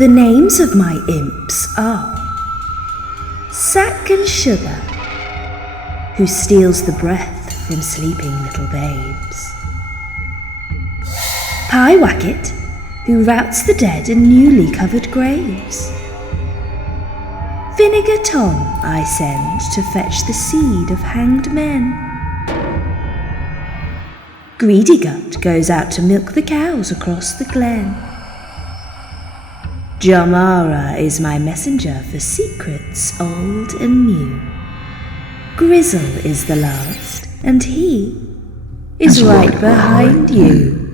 The names of my imps are Sack and Sugar, who steals the breath from sleeping little babes; Pie Wacket, who routs the dead in newly covered graves; Vinegar Tom I send to fetch the seed of hanged men; Greedy Gut goes out to milk the cows across the glen; Jamara is my messenger for secrets old and new; Grizzle is the last, and he is right behind you.